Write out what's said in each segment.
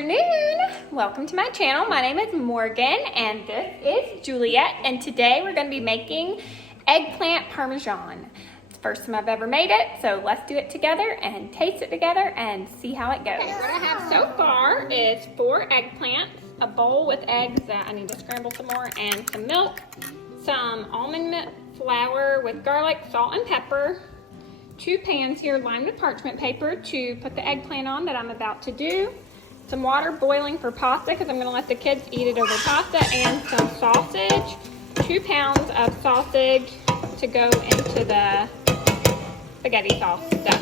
afternoon. Welcome to my channel. My name is Morgan and this is Juliet, and today we're going to be making eggplant Parmesan. It's the first time I've ever made it, so let's do it together and taste it together and see how it goes. Okay, what I have so far is 4 eggplants, a bowl with eggs that I need to scramble some more, and some milk, some almond flour with garlic, salt, and pepper, 2 pans here lined with parchment paper to put the eggplant on that I'm about to do, some water boiling for pasta because I'm going to let the kids eat it over pasta, and some sausage, 2 pounds of sausage to go into the spaghetti sauce stuff.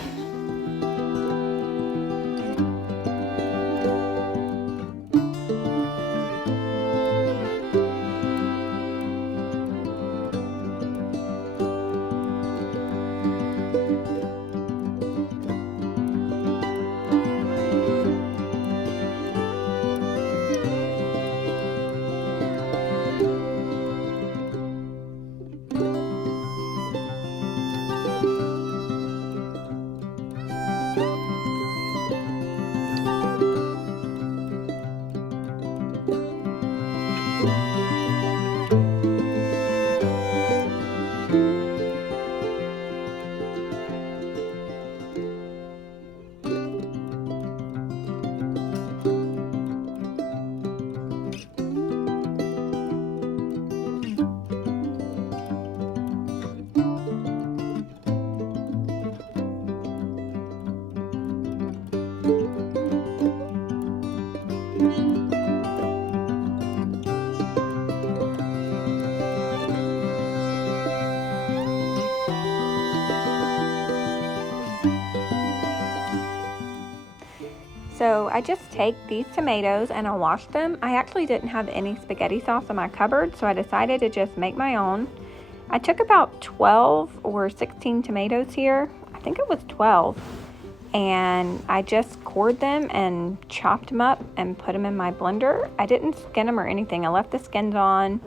So I just take these tomatoes and I wash them. I actually didn't have any spaghetti sauce in my cupboard, so I decided to just make my own. I took about 12 or 16 tomatoes here. I think it was 12. And I just cored them and chopped them up and put them in my blender. I didn't skin them or anything. I left the skins on,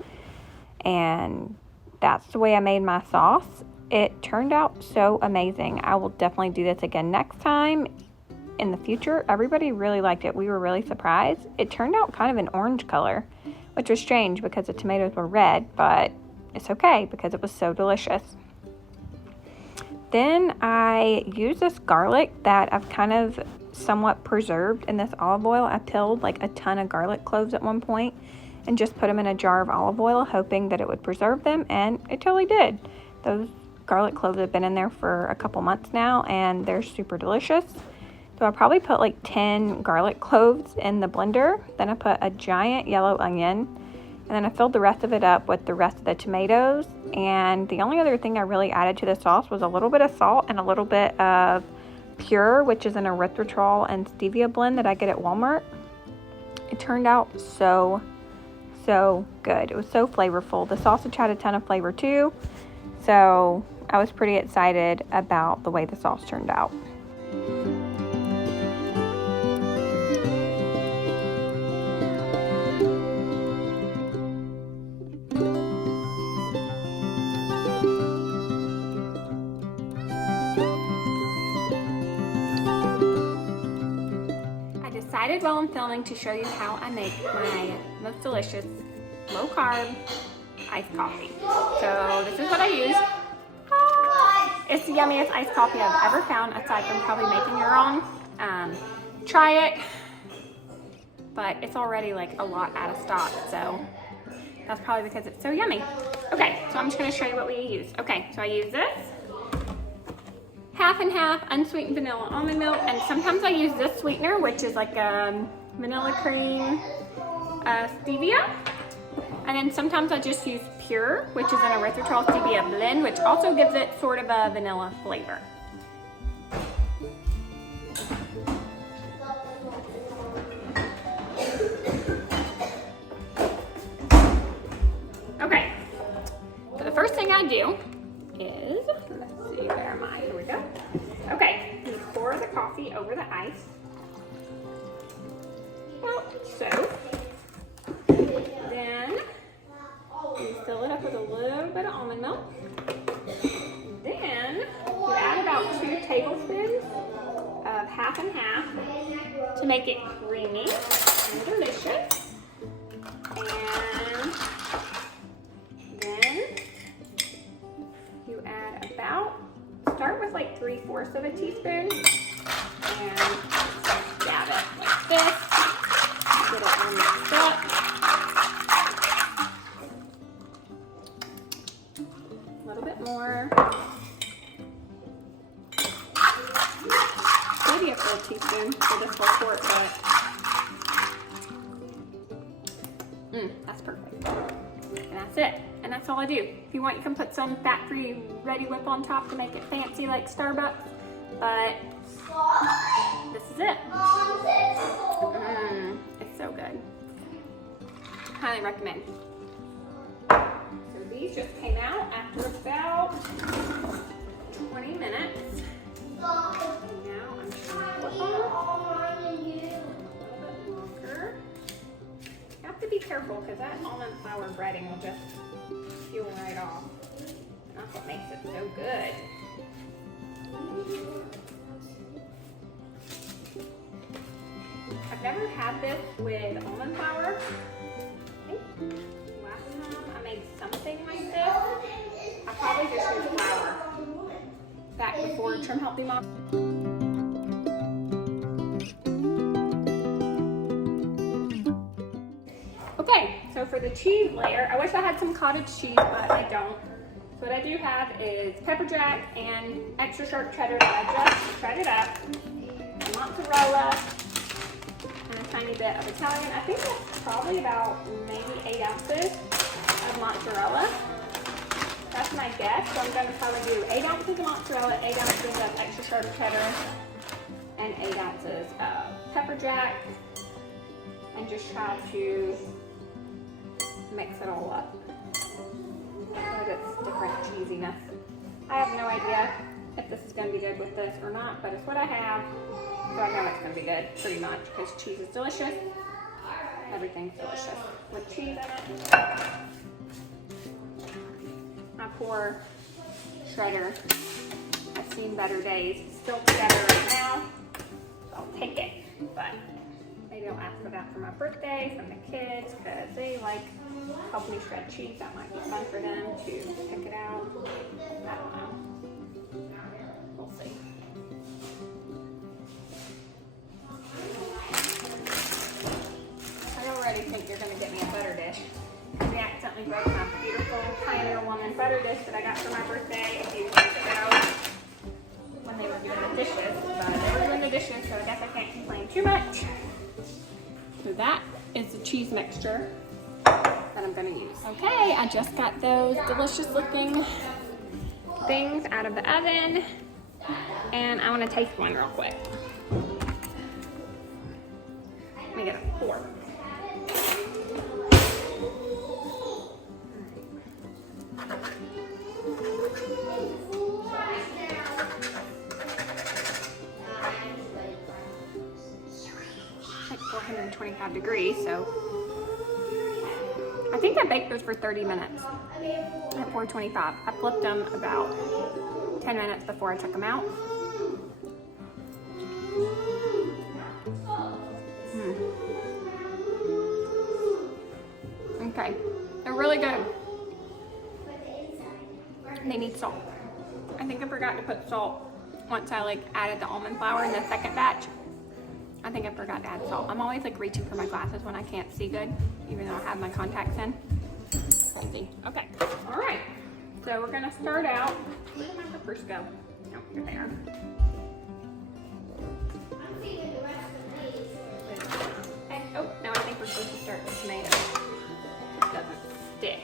and that's the way I made my sauce. It turned out so amazing. I will definitely do this again next time. In the future, everybody really liked it. We were really surprised. It turned out kind of an orange color, which was strange because the tomatoes were red, but it's okay because it was so delicious. Then I used this garlic that I've kind of somewhat preserved in this olive oil. I peeled like a ton of garlic cloves at one point and just put them in a jar of olive oil, hoping that it would preserve them, and it totally did. Those garlic cloves have been in there for a couple months now, and they're super delicious. So I probably put like 10 garlic cloves in the blender. Then I put a giant yellow onion, and then I filled the rest of it up with the rest of the tomatoes. And the only other thing I really added to the sauce was a little bit of salt and a little bit of Pure, which is an erythritol and stevia blend that I get at Walmart. It turned out so good. It was so flavorful. The sausage had a ton of flavor too. So I was pretty excited about the way the sauce turned out. While I'm filming to show you how I make my most delicious low carb iced coffee. So this is what I use. It's the yummiest iced coffee I've ever found, aside from probably making your own. Try it, but it's already like a lot out of stock, so that's probably because it's so yummy. Okay, so I'm just going to show you what we use. Okay, so I use this half and half unsweetened vanilla almond milk, and sometimes I use this sweetener, which is like vanilla cream stevia, and then sometimes I just use Pure, which is an erythritol stevia blend, which also gives it sort of a vanilla flavor. Okay, so the first thing I do is, let's see, where am I? Here we go. Okay, you pour the coffee over the ice. Well, so. Then you fill it up with a little bit of almond milk. Then you add about 2 tablespoons of half and half to make it creamy. like 3/4 of a teaspoon. And dab it like this. Get it all mixed up. A little bit more. Maybe a full teaspoon for this whole quart, but that's perfect. And that's it. And that's all I do. If you want, you can put some fat-free Ready Whip on top to make it fancy like Starbucks. But this is it. It's so good. Highly recommend. So these just came out after about 20 minutes. And now I'm just going to flip them a little bit longer. You have to be careful because that almond flour breading will just peel right off. That's what makes it so good. I've never had this with almond flour. I think last time I made something like this, I probably just used flour. Back before Trim Healthy Mom. Okay, so for the cheese layer, I wish I had some cottage cheese, but I don't. So what I do have is pepper jack and extra sharp cheddar that I just shredded up, mozzarella, and a tiny bit of Italian. I think that's probably about maybe 8 ounces of mozzarella. That's my guess. So I'm going to probably do 8 ounces of mozzarella, 8 ounces of extra sharp cheddar, and 8 ounces of pepper jack, and just try to mix it all up so that it's different cheesiness. I have no idea if this is going to be good with this or not, but it's what I have, so I know it's going to be good pretty much because cheese is delicious. Everything's delicious with cheese in it. My poor shredder, I've seen better days. It's still together right now, so I'll take it. But maybe I'll ask for that for my birthday from the kids because they like help me shred cheese. That might be fun for them to pick it out. I don't know. We'll see. I already think you're going to get me a butter dish. We accidentally broke my beautiful Pioneer Woman butter dish that I got for my birthday a few years ago when they were doing the dishes. But they were doing the dishes, so I guess I can't complain too much. So that is the cheese mixture that I'm going to use. Okay, I just got those delicious looking things out of the oven, and I want to taste one real quick. Let me get a fork. Like 425 degrees, so I think I baked those for 30 minutes at 425. I flipped them about 10 minutes before I took them out. Okay, they're really good. They need salt. I think I forgot to put salt once I added the almond flour in the second batch. I think I forgot to add salt. I'm always reaching for my glasses when I can't see good, even though I have my contacts in. Crazy. Okay, all right. So we're gonna start out. Where did my peppers go? Oh, here they are. Okay. Oh, now I think we're supposed to start with tomatoes. It doesn't stick.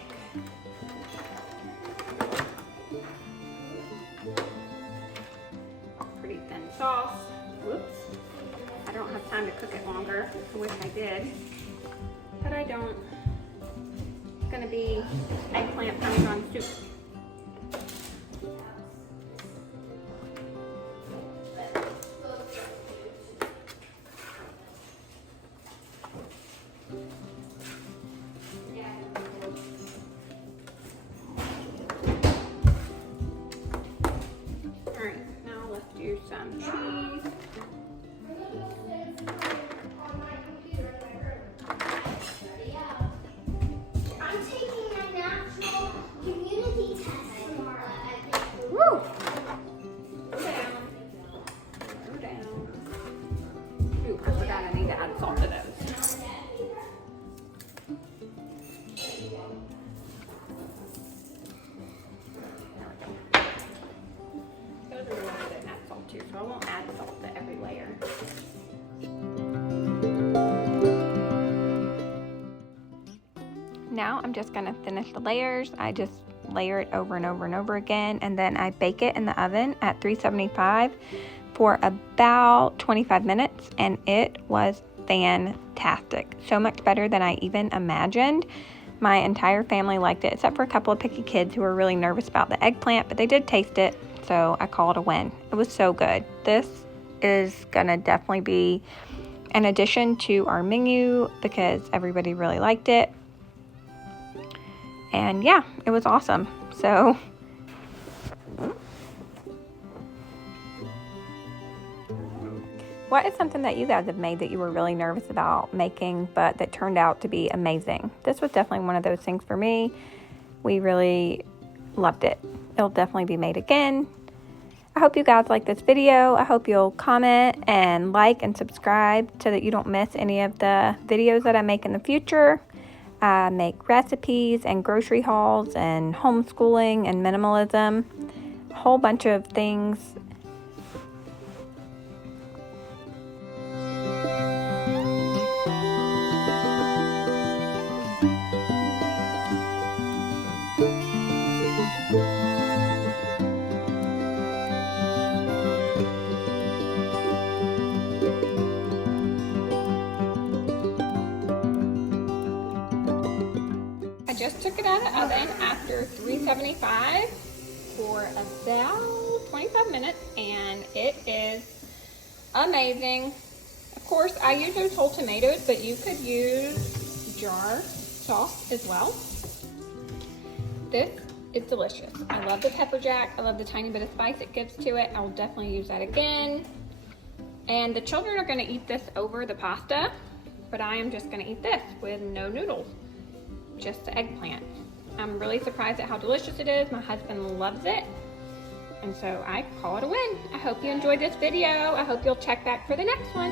Pretty thin sauce. Whoops. I don't have time to cook it longer. I wish I did, but I don't. It's gonna be eggplant Parmesan soup. All right, now let's do some cheese. Okay, so I won't add salt to every layer. Now I'm just gonna finish the layers. I just layer it over and over and over again, and then I bake it in the oven at 375 for about 25 minutes, and it was fantastic. So much better than I even imagined. My entire family liked it, except for a couple of picky kids who were really nervous about the eggplant, but they did taste it, so I call it a win. It was so good. This is gonna definitely be an addition to our menu because everybody really liked it. And yeah, it was awesome. So what is something that you guys have made that you were really nervous about making, but that turned out to be amazing? This was definitely one of those things for me. We really loved it. It'll definitely be made again. I hope you guys like this video. I hope you'll comment and like and subscribe so that you don't miss any of the videos that I make in the future. I make recipes and grocery hauls and homeschooling and minimalism, a whole bunch of things. I just took it out of the oven after 375 for about 25 minutes, and it is amazing. Of course, I use those whole tomatoes, but you could use jar sauce as well. This is delicious. I love the pepper jack. I love the tiny bit of spice it gives to it. I will definitely use that again. And the children are going to eat this over the pasta, but I am just going to eat this with no noodles. Just the eggplant. I'm really surprised at how delicious it is. My husband loves it, and so I call it a win. I hope you enjoyed this video. I hope you'll check back for the next one.